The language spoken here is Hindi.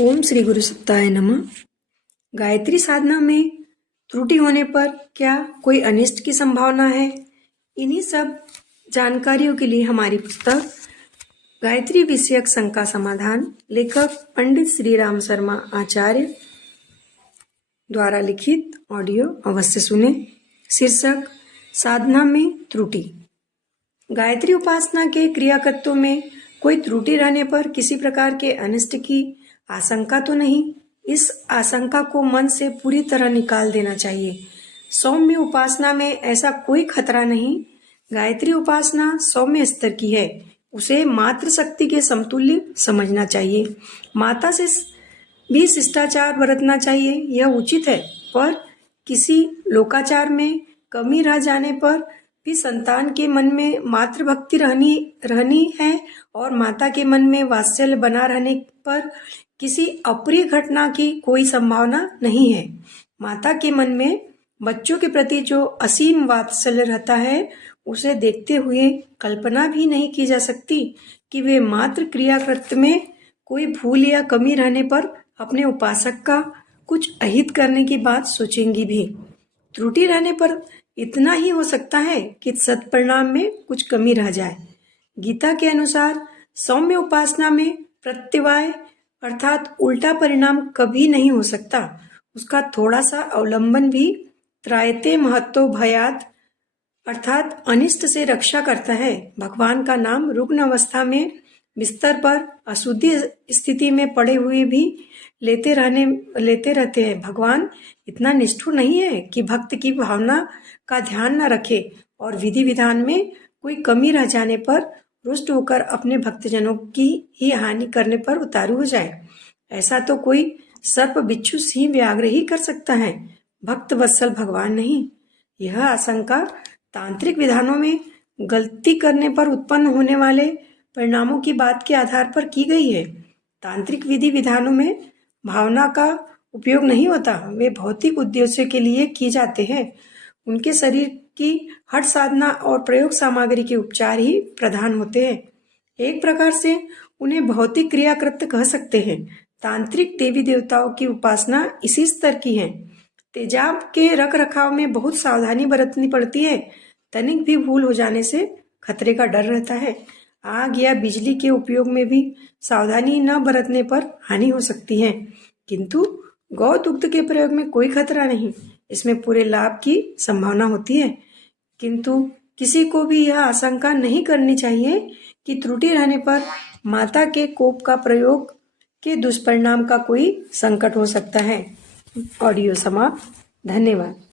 ओम श्री गुरु सत्ताय नमः। गायत्री साधना में त्रुटि होने पर क्या कोई अनिष्ट की संभावना है? इन्हीं सब जानकारियों के लिए हमारी पुस्तक गायत्री विषयक शंका समाधान लेखक पंडित श्री राम शर्मा आचार्य द्वारा लिखित ऑडियो अवश्य सुने। शीर्षक साधना में त्रुटि। गायत्री उपासना के क्रियाकर्तों में कोई त्रुटि रहने पर किसी प्रकार के अनिष्ट की आशंका तो नहीं। इस आशंका को मन से पूरी तरह निकाल देना चाहिए। सौम्य उपासना में ऐसा कोई खतरा नहीं। गायत्री उपासना सौम्य स्तर की है, उसे मात्र शक्ति के समतुल्य समझना चाहिए। माता से भी शिष्टाचार बरतना चाहिए, यह उचित है, पर किसी लोकाचार में कमी रह जाने पर भी संतान के मन में मातृ भक्ति रहनी है और माता के मन में वात्सल्य बना रहने पर किसी अप्रिय घटना की कोई संभावना नहीं है। माता के मन में बच्चों के प्रति जो असीम वात्सल्य रहता है, उसे देखते हुए कल्पना भी नहीं की जा सकती कि वे मात्र क्रियाकृत में कोई भूल या कमी रहने पर अपने उपासक का कुछ अहित करने की बात सोचेंगी भी। त्रुटि रहने पर इतना ही हो सकता है कि सत्परिणाम में कुछ कमी रह जाए। गीता के अनुसार सौम्य उपासना में प्रत्यवाय अर्थात उल्टा परिणाम कभी नहीं हो सकता। उसका थोड़ा सा अवलंबन भी त्रायते महत्तो भयात अर्थात अनिष्ट से रक्षा करता है। भगवान का नाम रुग्ण अवस्था में बिस्तर पर अशुद्धि स्थिति में पड़े हुए भी लेते रहते हैं। भगवान इतना निष्ठुर नहीं है कि भक्त की भावना का ध्यान न रखे और विधि विधान में कोई कमी रह जाने पर रुष्ट होकर अपने भक्तजनों की ही हानि करने पर उतारू हो जाए। ऐसा तो कोई सर्प बिच्छू सिंह व्याघ्र ही कर सकता है, भक्त वत्सल भगवान नहीं। यह आशंका तांत्रिक विधानों में गलती करने पर उत्पन्न होने वाले परिणामों की बात के आधार पर की गई है। तांत्रिक विधि विधानों में भावना का उपयोग नहीं होता, वे भौतिक उद्देश्य के लिए किए जाते हैं। उनके शरीर की हठ साधना और प्रयोग सामग्री के उपचार ही प्रधान होते हैं। एक प्रकार से उन्हें भौतिक क्रियाकृत कह सकते हैं। तांत्रिक देवी देवताओं की उपासना इसी स्तर की है। तेजाब के रख रखाव में बहुत सावधानी बरतनी पड़ती है। तनिक भी भूल हो जाने से खतरे का डर रहता है। आग या बिजली के उपयोग में भी सावधानी न बरतने पर हानि हो सकती है, किंतु गौ दुग्ध के प्रयोग में कोई खतरा नहीं, इसमें पूरे लाभ की संभावना होती है। किंतु किसी को भी यह आशंका नहीं करनी चाहिए कि त्रुटि रहने पर माता के कोप का प्रयोग के दुष्परिणाम का कोई संकट हो सकता है। ऑडियो समाप्त। धन्यवाद।